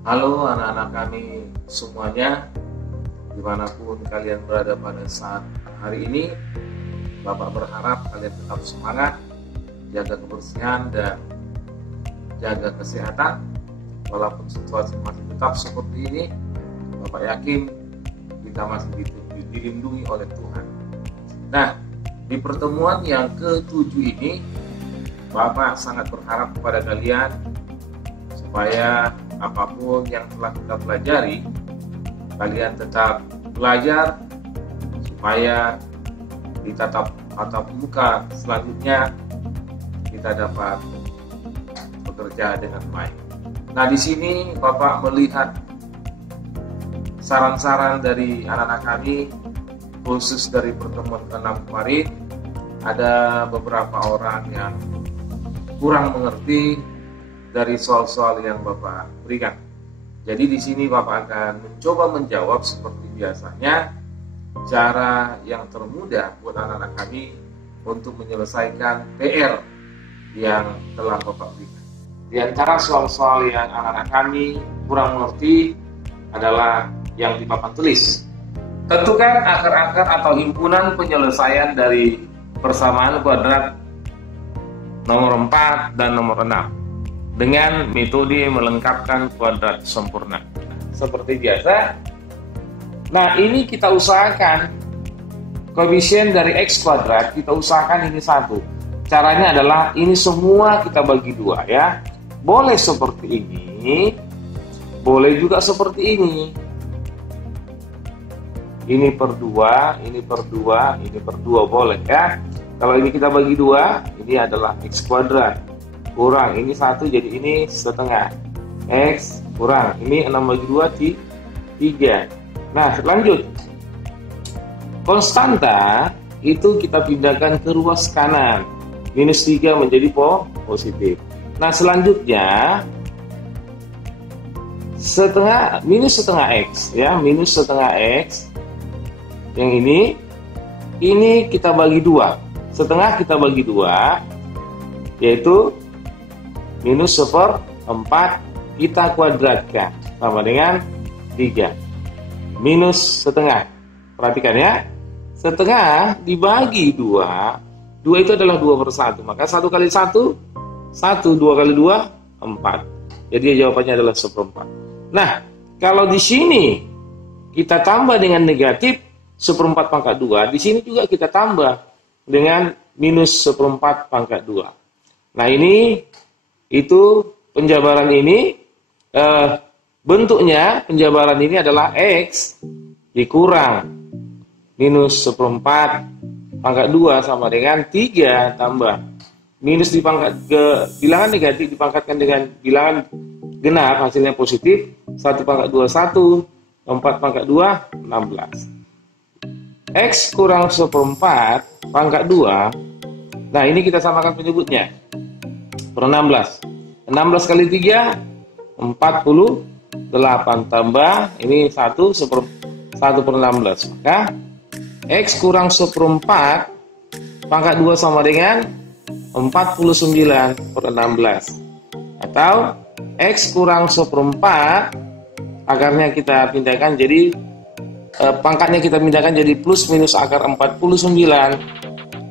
Halo anak-anak kami semuanya, dimanapun kalian berada pada saat hari ini. Bapak berharap kalian tetap semangat, jaga kebersihan dan jaga kesehatan. Walaupun situasi masih tetap seperti ini, Bapak yakin kita masih dilindungi oleh Tuhan. Nah, di pertemuan yang ke-7 ini, Bapak sangat berharap kepada kalian supaya apapun yang telah kita pelajari, kalian tetap belajar supaya di tatap muka selanjutnya kita dapat bekerja dengan baik. Nah, di sini Bapak melihat saran-saran dari anak-anak kami, khusus dari pertemuan ke-6 kemarin. Ada beberapa orang yang kurang mengerti dari soal-soal yang Bapak berikan. Jadi di sini Bapak akan mencoba menjawab seperti biasanya, cara yang termudah buat anak-anak kami untuk menyelesaikan PR yang telah Bapak berikan. Di antara soal-soal yang anak-anak kami kurang mengerti adalah yang di papan tulis. Tentukan akar-akar atau himpunan penyelesaian dari persamaan kuadrat nomor 4 dan nomor 6 dengan metode melengkapkan kuadrat sempurna. Seperti biasa, nah ini kita usahakan koefisien dari X kuadrat, kita usahakan ini 1. Caranya adalah ini semua kita bagi 2 ya. Boleh seperti ini, boleh juga seperti ini. Ini per 2, ini per 2, ini per 2 boleh ya. Kalau ini kita bagi 2, ini adalah X kuadrat kurang ini 1, jadi ini setengah X kurang ini 6 bagi 2 3. Nah, lanjut. Konstanta itu kita pindahkan ke ruas kanan, minus 3 menjadi positif. Nah, selanjutnya minus setengah X ya, minus setengah X yang ini kita bagi 2, setengah kita bagi 2, yaitu minus 1/4 kita kuadratkan sama dengan 3. Minus setengah, perhatikan ya, setengah dibagi 2 itu adalah 2/1, maka 1 kali 1 1, 2 kali 2 4, jadi jawabannya adalah 1/4. Nah, kalau di sini kita tambah dengan negatif 1/4 pangkat 2, di sini juga kita tambah dengan minus 1/4 pangkat 2. Nah, itu penjabaran ini bentuknya penjabaran ini adalah X dikurang minus 1/4 pangkat 2 sama dengan 3 tambah minus bilangan negatif dipangkatkan dengan bilangan genap, hasilnya positif. 1 pangkat 2 1, 4 pangkat 2 16. X kurang 1/4 pangkat 2. Nah, ini kita samakan penyebutnya per 16. 16 kali 3 48 tambah ini 1 per 16. Maka X kurang 1/4 pangkat 2 sama dengan 49 per 16. Atau X kurang 1/4, akarnya kita pindahkan jadi pangkatnya kita pindahkan jadi plus minus akar 49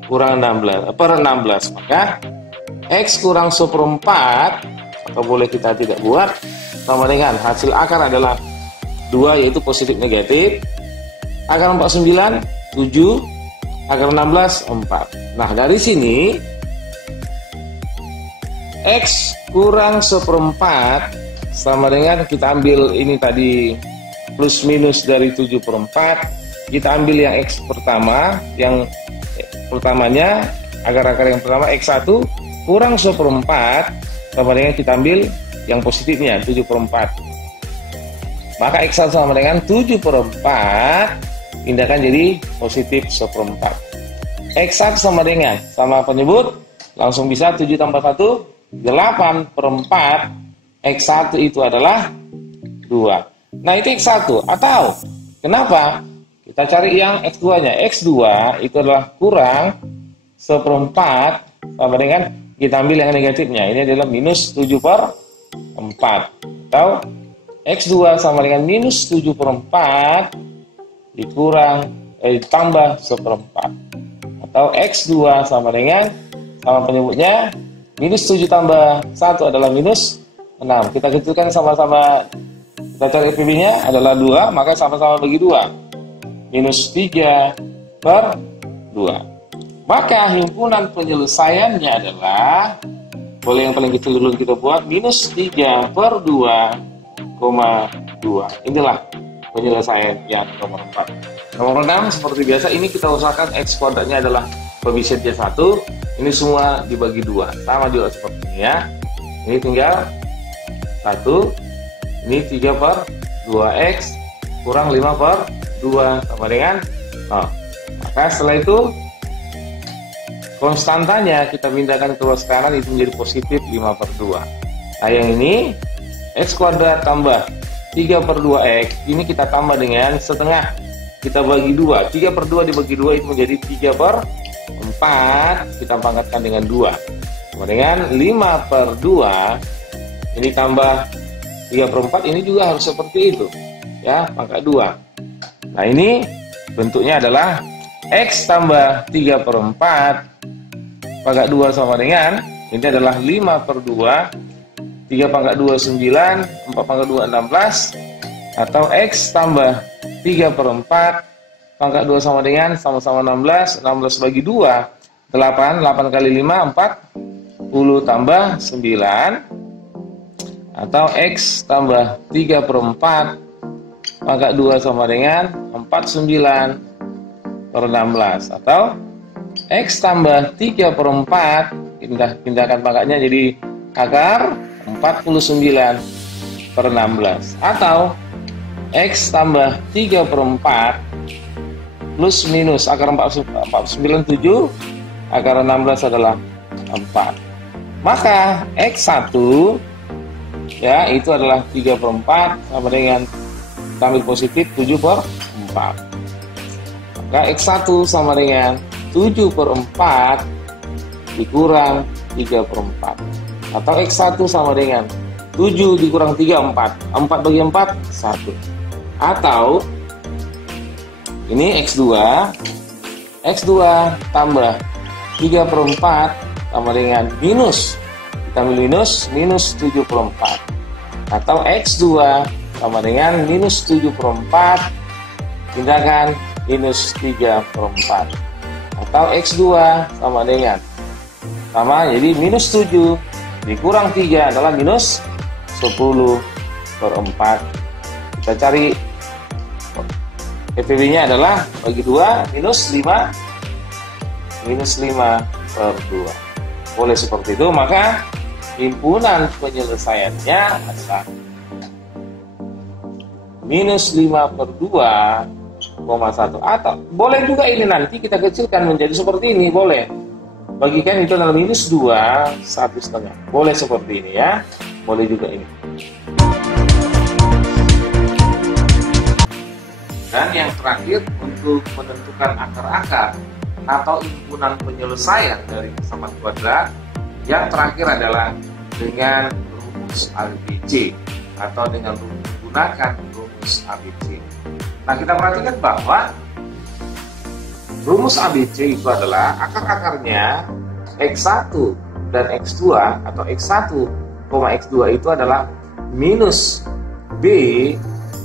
kurang 16 per 16. Maka X kurang 1/4, atau boleh kita tidak buat, sama dengan hasil akar adalah 2, yaitu positif negatif. Akar 49 7, akar 16 4. Nah, dari sini X kurang 1/4 sama dengan kita ambil ini tadi plus minus dari 7/4, kita ambil yang X pertama, yang pertamanya akar-akar yang pertama X1 kurang 1/4 sama dengan kita ambil yang positifnya 7/4. Maka X1 sama dengan 7/4, pindahkan jadi positif 1/4. X1 sama dengan, sama penyebut, langsung bisa 7 tambah 1 8/4. X1 itu adalah 2. Nah, itu X1. Atau kenapa? Kita cari yang X2-nya. X2 itu adalah kurang 1/4 sama dengan kita ambil yang negatifnya. Ini adalah minus 7/4. Atau X2 sama dengan minus 7/4 tambah 1/4. Atau X2 sama dengan, sama penyebutnya, minus 7 tambah 1 adalah minus 6. Kita kecilkan sama-sama, kita cari FPB-nya adalah 2, maka sama-sama bagi 2. Minus 3/2. Maka himpunan penyelesaiannya adalah, boleh yang paling kecil dulu kita buat, minus 3/2,2. Inilah penyelesaian yang nomor 4. Nomor 6 seperti biasa, ini kita usahakan X kuadratnya adalah koefisiennya 1. Ini semua dibagi 2, sama juga seperti ini ya. Ini tinggal 1, ini 3/2X kurang 5/2 sama dengan 0. Maka setelah itu konstantanya kita pindahkan ke luas kanan, itu menjadi positif 5/2. Nah yang ini X kuadrat tambah 3/2X, ini kita tambah dengan setengah, kita bagi 2. 3/2 dibagi 2 itu menjadi 3/4, kita pangkatkan dengan 2. Kemudian 5/2, ini tambah 3/4, ini juga harus seperti itu ya, pangkat 2. Nah ini bentuknya adalah X tambah 3/4 pangkat 2 sama dengan, ini adalah 5/2, 3 pangkat 2 9, 4 pangkat 2 16, atau X tambah 3/4 pangkat 2 sama dengan, sama-sama 16, 16 bagi 2 8, 8 kali 5 40 tambah 9, atau X tambah 3/4 pangkat 2 sama dengan 49/16, atau X tambah 3/4, pindahkan pangkatnya jadi akar 49/16, atau X tambah 3/4 plus minus akar 49 7, akar 16 adalah 4. Maka X1 ya itu adalah 3/4 sama dengan, kita ambil positif 7/4. Maka X1 sama dengan 7/4 dikurang 3/4. Atau X1 sama dengan 7 dikurang 3, 4. 4 bagi 4, 1. Atau ini X2 tambah 3/4 sama dengan minus, kita ambil minus 7/4. Atau X2 sama dengan minus 7/4, pindahkan minus 3/4. Atau X2 sama dengan, jadi minus 7 dikurang 3 adalah minus 10/4. Kita cari FPB-nya adalah bagi 2, minus 5/2. Boleh seperti itu, maka himpunan penyelesaiannya adalah minus 5/2,1. Atau boleh juga ini nanti kita kecilkan menjadi seperti ini, boleh. Bagikan itu adalah minus 2, 1/2. Boleh seperti ini ya. Boleh juga ini. Dan yang terakhir, untuk menentukan akar-akar atau himpunan penyelesaian dari persamaan kuadrat, yang terakhir adalah dengan rumus ABC atau dengan menggunakan rumus ABC. Nah, kita perhatikan bahwa rumus ABC itu adalah akar-akarnya X1 dan X2, atau X1, X2 itu adalah minus B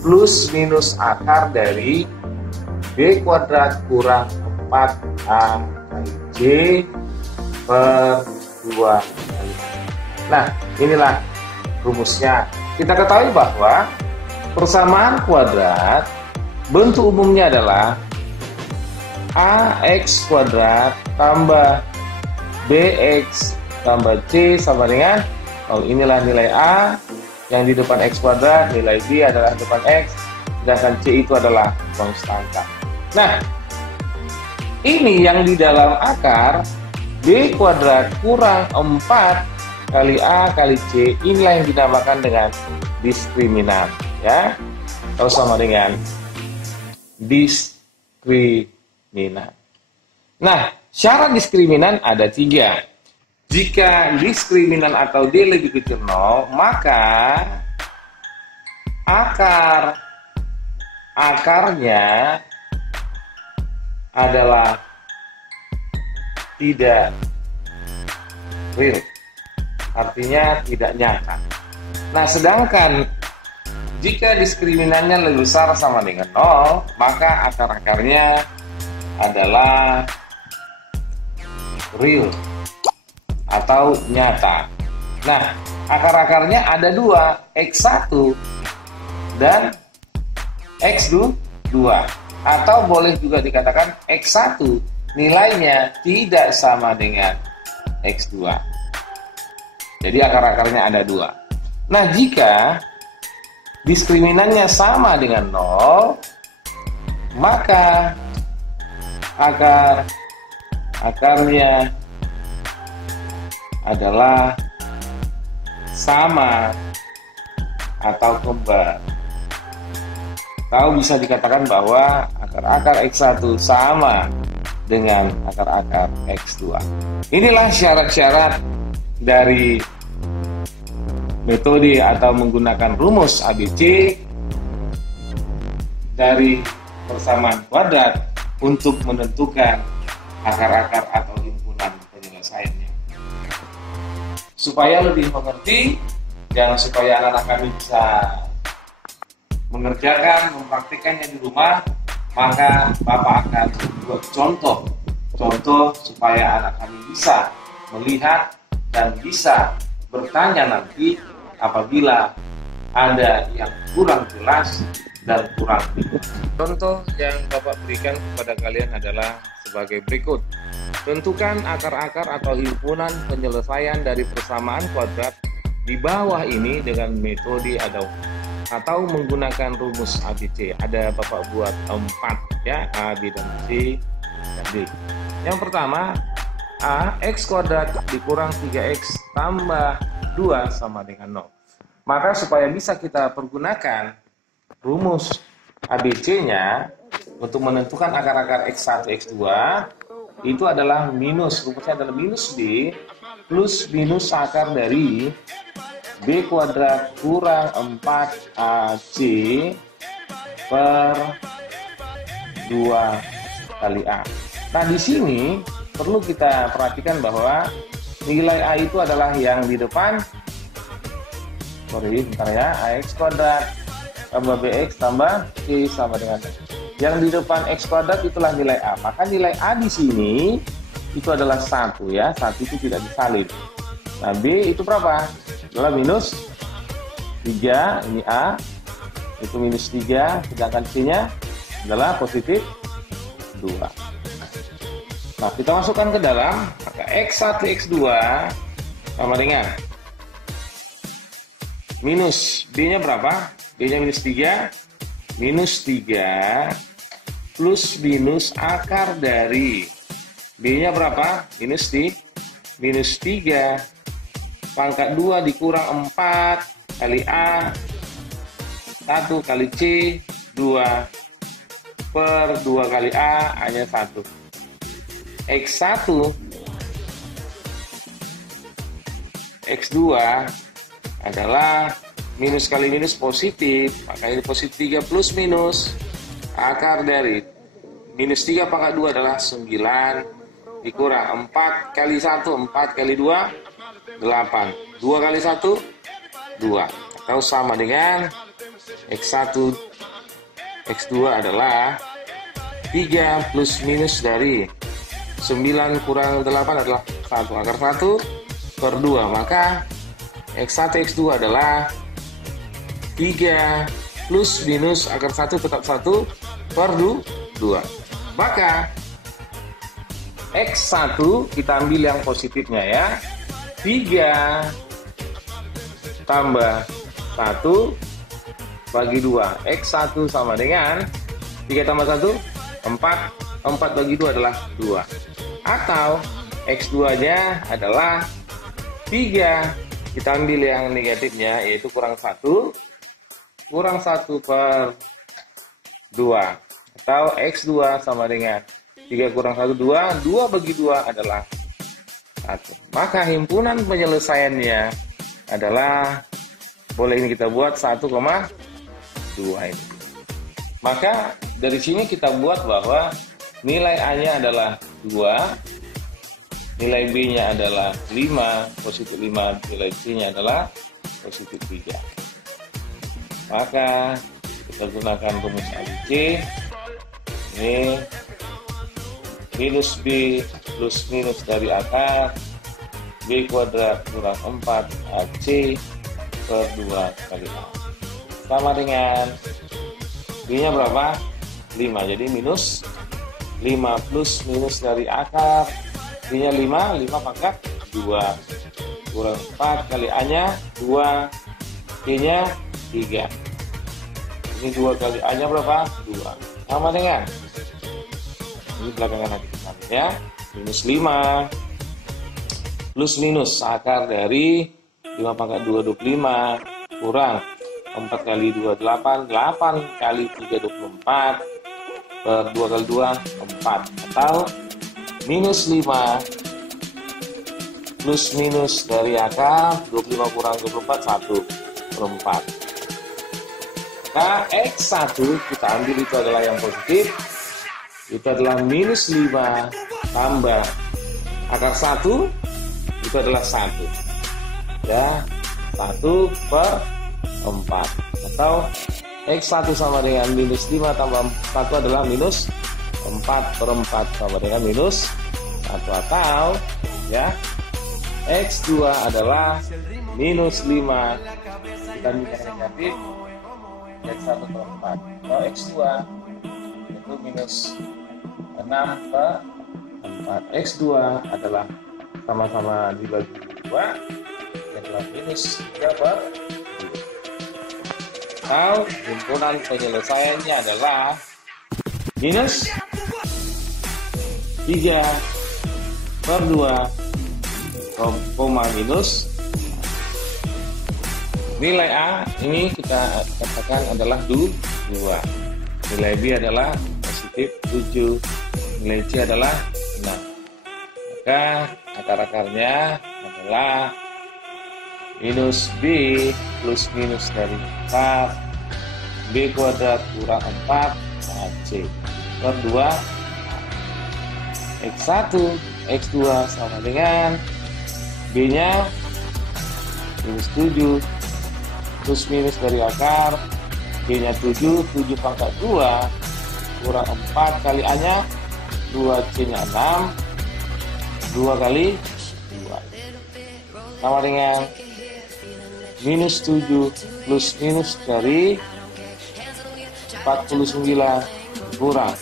plus minus akar dari B kuadrat kurang 4A kali J per 2 kali. Nah, inilah rumusnya. Kita ketahui bahwa persamaan kuadrat bentuk umumnya adalah AX kuadrat tambah BX tambah C sama dengan, inilah nilai A yang di depan X kuadrat, nilai B adalah depan X, sedangkan C itu adalah konstanta. Nah, ini yang di dalam akar B kuadrat kurang 4 kali A kali C, inilah yang dinamakan dengan diskriminan ya, atau sama dengan diskriminan. Nah, syarat diskriminan ada 3. Jika diskriminan atau D lebih kecil 0, maka akarnya adalah tidak real, artinya tidak nyata. Nah, sedangkan jika diskriminannya lebih besar sama dengan 0, maka akar-akarnya adalah real atau nyata. Nah, akar-akarnya ada dua, X1 dan X2, atau boleh juga dikatakan X1 nilainya tidak sama dengan X2. Jadi akar-akarnya ada dua. Nah, jika diskriminannya sama dengan 0, maka akarnya adalah sama atau kembar. Atau bisa dikatakan bahwa akar-akar X1 sama dengan akar-akar X2. Inilah syarat-syarat dari metode atau menggunakan rumus ABC dari persamaan kuadrat untuk menentukan akar-akar atau himpunan penyelesaiannya. Supaya lebih mengerti dan supaya anak-anak kami bisa mengerjakan, mempraktikkannya di rumah, maka Bapak akan buat contoh supaya anak kami bisa melihat dan bisa bertanya nanti apabila ada yang kurang jelas dan kurang jelas. Contoh yang Bapak berikan kepada kalian adalah sebagai berikut. Tentukan akar-akar atau himpunan penyelesaian dari persamaan kuadrat di bawah ini dengan metode atau menggunakan rumus ABC. Ada Bapak buat 4 ya, A, B, dan C, dan D. Yang pertama, A, X kuadrat dikurang 3X tambah 2 sama dengan 0. Maka supaya bisa kita pergunakan rumus ABC-nya untuk menentukan akar-akar X1, X2, itu adalah rumusnya adalah minus B plus minus akar dari B kuadrat kurang 4AC per 2 kali A. Nah, di sini perlu kita perhatikan bahwa nilai A itu adalah yang di depan, AX kuadrat tambah BX tambah C sama dengan yang di depan X kuadrat, itulah nilai A. Maka nilai A di sini itu adalah 1 ya, 1 itu tidak disalin. Nah, B itu berapa? Adalah minus 3, ini A, itu minus 3, sedangkan C-nya adalah positif 2. Nah, kita masukkan ke dalam, maka X1, X2 sama dengan minus B-nya berapa? B-nya minus 3 plus minus akar dari B-nya berapa? Minus 3 pangkat 2 dikurang 4 kali A 1 kali C 2 per 2 kali A hanya 1. X1 X2 adalah minus kali minus positif, maka ini positif 3 plus minus akar dari minus 3 pangkat 2 adalah 9 dikurang 4 kali 1, 4 kali 2 8, 2 kali 1 2, atau sama dengan X1 X2 adalah 3 plus minus dari 9 kurang 8 adalah 1, akar 1 per 2, maka X1 X2 adalah 3 plus minus akar 1 tetap 1 per 2. Maka X1 kita ambil yang positifnya ya, 3 tambah 1 bagi 2. X1 sama dengan 3 tambah 1 4, 4 bagi 2 adalah 2. Atau X2 nya adalah 3, kita ambil yang negatifnya yaitu kurang 1 per 2, atau X2 sama dengan 3 kurang 1 2, 2 bagi 2 adalah 1. Maka himpunan penyelesaiannya adalah, boleh ini kita buat 1,5 2 ini. Maka dari sini kita buat bahwa nilai A-nya adalah 2, nilai B-nya adalah 5, positif 5, nilai C-nya adalah positif 3. Maka kita gunakan rumus ABC. Ini minus B plus minus dari akar B kuadrat kurang 4 AC per 2 kali A. Sama dengan B-nya berapa? 5. Jadi minus 5 plus minus dari akar B-nya 5 pangkat 2 kurang 4 kali A-nya 2, B-nya 3. Ini 2 kali A-nya berapa? 2. Sama dengan ini belakangan nanti kita ya. Minus 5 plus minus akar dari 5 pangkat 2 25 kurang 4 kali 2 8, 8 kali 3 24 per 2 kali 2 4, atau minus 5 plus minus dari akar 25 kurang 24 1 per 4. Nah, X1 kita ambil itu adalah yang positif, itu adalah minus 5 tambah akar 1 itu adalah 1 ya, 1 per 4, atau X1 sama dengan minus 5 tambah 1 adalah minus 4 per 4 sama dengan minus 1, atau ya X2 adalah minus 5 kita minta negatif X1 per 4, atau X2 itu minus 6 per 4. X2 adalah sama-sama dibagi 2 adalah minus 3 per 2. Atau himpunan penyelesaiannya adalah minus 3 per 2 koma minus nilai A ini kita katakan adalah 2, nilai B adalah positif 7, nilai C adalah 6. Maka akar-akarnya adalah minus B plus minus dari 4 B kuadrat kurang 4 AC per 2 X1 X2 sama dengan B nya minus 7 plus minus dari akar B nya 7 pangkat 2 kurang 4 kali A nya 2C nya 6 2 kali 2 sama dengan minus 7 plus minus dari 49 kurang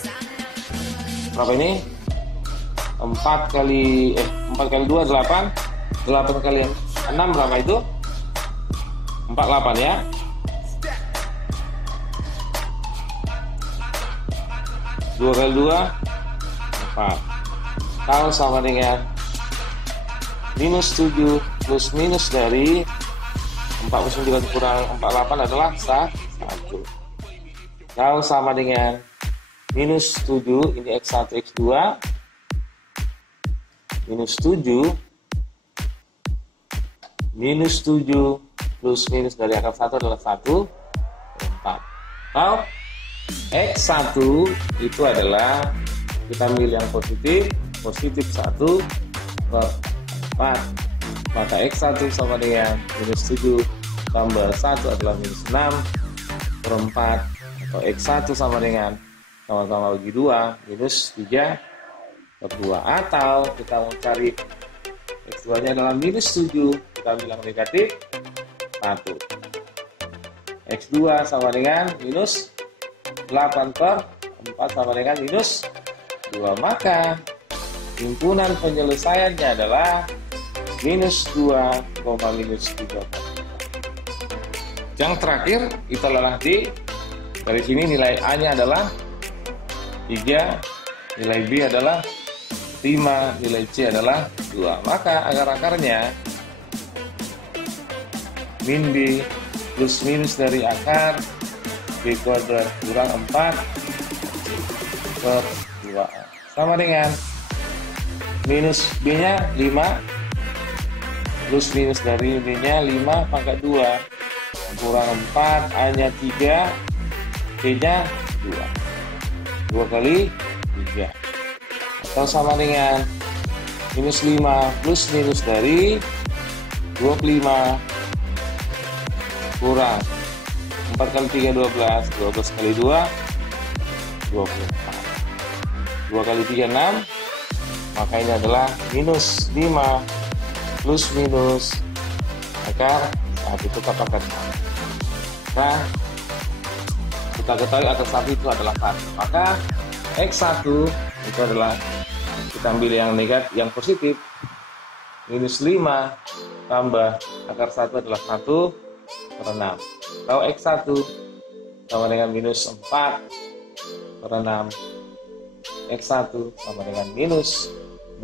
berapa ini? 4 kali 2 8 kali 6 berapa itu? 48 ya. 2 kali 2 4 kalau sama dengan minus 7 plus minus dari 49 kurang 48 adalah 1. Kalau sama dengan minus 7, ini X1, X2 minus 7 plus minus dari akar 1 adalah 1 4. Kalau X1 itu adalah kita ambil yang positif 1 per 4, maka X1 sama dengan minus 7 tambah 1 adalah minus 6 per 4, atau X1 sama dengan sama-sama bagi 2 minus 3 per 2, atau kita mau cari X2 nya adalah minus 7, kita bilang negatif 1, X2 sama dengan minus 8 per 4 sama dengan minus 2, maka himpunan penyelesaiannya adalah minus 2, minus 3. Yang terakhir kita adalah dari sini nilai A nya adalah 3, nilai B adalah 5, nilai C adalah 2, maka akar-akarnya min B plus minus dari akar B kuadrat kurang 4 per 2 sama dengan minus B nya 5 plus minus dari B nya 5 pangkat 2 kurang 4 A nya 3 P-nya 2. 2 kali 3. Atau sama dengan minus 5 plus minus dari 25 kurang 4 kali 3 12, 12 kali 2 24, 2 kali 3 6, maka ini adalah minus 5 plus minus akar 1 tetap akar 1. Nah, kita ketahui akar 1 itu adalah 1, maka X1 itu adalah, kita ambil yang negatif, yang positif, minus 5 tambah akar 1 adalah 1/6. Kalau X1 sama dengan minus 4/6, X1 sama dengan minus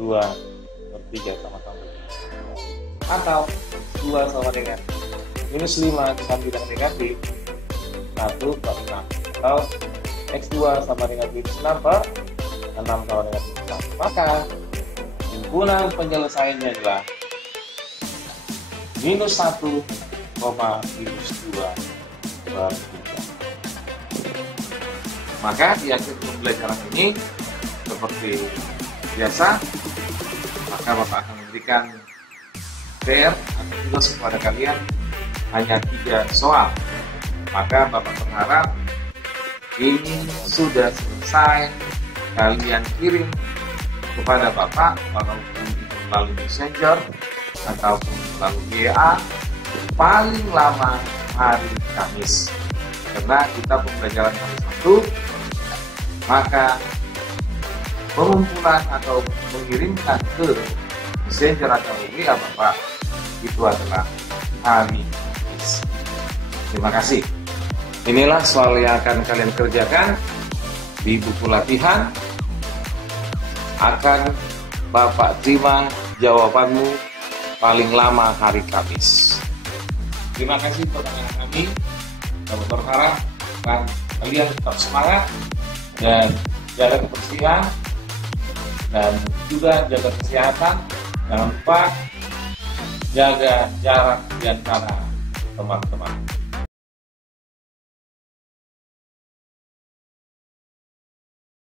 2/3 sama-sama. Atau 2 sama dengan minus 5 diambil yang negatif 1/6. Atau X2 sama dengan minus 6/6 sama dengan minus 1. Maka himpunan penyelesaiannya adalah minus 1, minus 2/3. Maka di akhir pembelajaran ini, seperti biasa, maka Bapak akan memberikan PR atau tugas kepada kalian hanya 3 soal. Maka Bapak berharap ini sudah selesai, kalian kirim kepada Bapak walaupun itu melalui Messenger ataupun melalui WA paling lama hari Kamis. Karena kita pembelajaran hari Sabtu, maka pengumpulan atau mengirimkan ke Messenger atau WA Bapak itu adalah hari Kamis. Terima kasih. Inilah soal yang akan kalian kerjakan di buku latihan. Akan Bapak terima jawabanmu paling lama hari Kamis. Terima kasih pertanyaan kami. Kami berharap kalian tetap semangat dan jaga kebersihan dan juga jaga kesehatan. Jangan lupa jaga jarak di antara teman-teman.